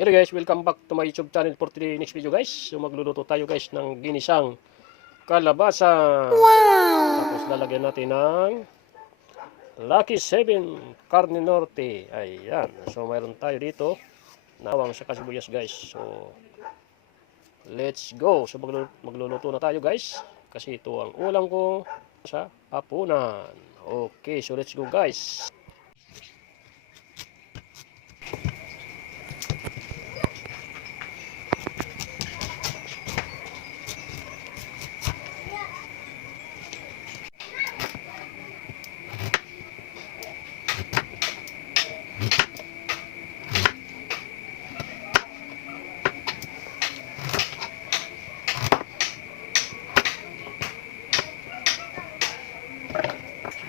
Hello guys, welcome back to my YouTube channel for today next video guys. So magluluto tayo guys ng ginisang kalabasa. Wow! Tapos lalagyan natin ng Lucky 7 Carne Norte. Ayan. So mayroon tayo dito nawang sa kasibuyas guys. So let's go. So magluluto na tayo guys. Kasi ito ang ulam ko sa hapunan. Okay, so let's go guys.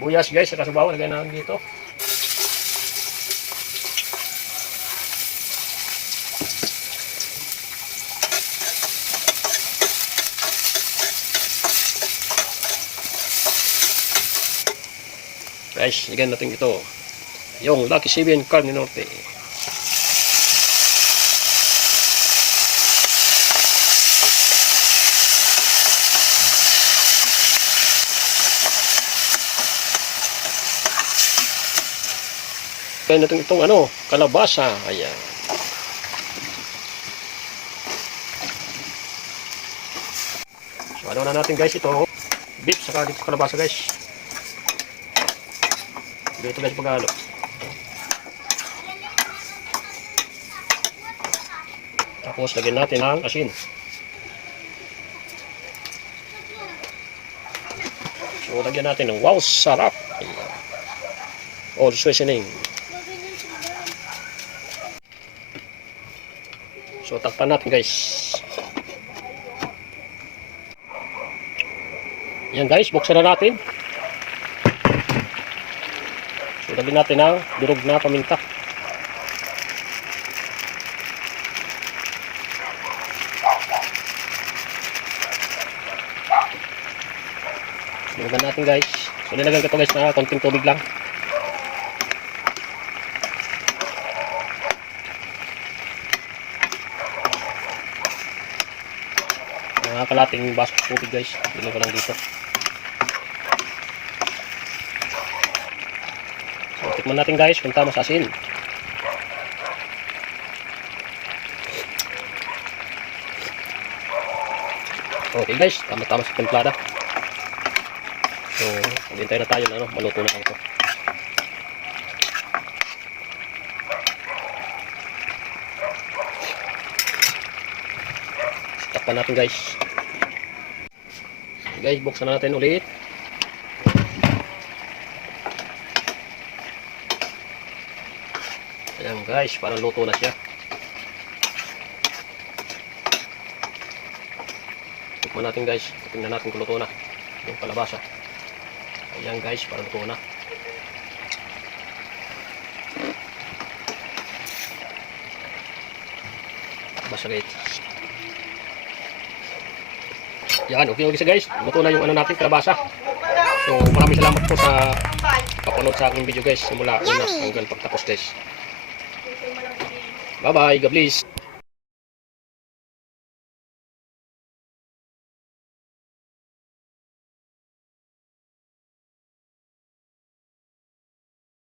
Buyas guys, sa kasubaw, lagyan natin dito. Guys, lagyan natin ito. Yung Lucky 7 Carne Norte. Lagyan natin itong kalabasa. Ayan. So na natin guys ito. Beef saka dito kalabasa guys. Dito guys paghalo. Tapos lagyan natin ang asin. So lagyan natin ng wow sarap. Ayan. All seasoning. So takpan natin guys. Yan guys, buksan na natin. So lagyan natin ang durog na paminta. Lagyan natin guys. So nilagyan ko ito guys na konting tubig lang. Kalating baso tubig guys. Bilhin ko lang dito. So tikman natin guys kung tama sa asin. Okay guys, tama-tama sa templada. So maghintay na tayo na maluto na ito. Takpan natin guys. Guys, buksan natin ulit. Ayan guys, parang luto na siya. Tikman natin guys. Tingnan natin kung luto na yung kalabasa. Ayan guys, parang luto na. Basa guys. Yan, okay siya guys. Luto na yung natin, kalabasa. So, maraming salamat po sa kapanood sa aking video guys. Simula una hanggang pagtapos guys. Bye bye, God bless.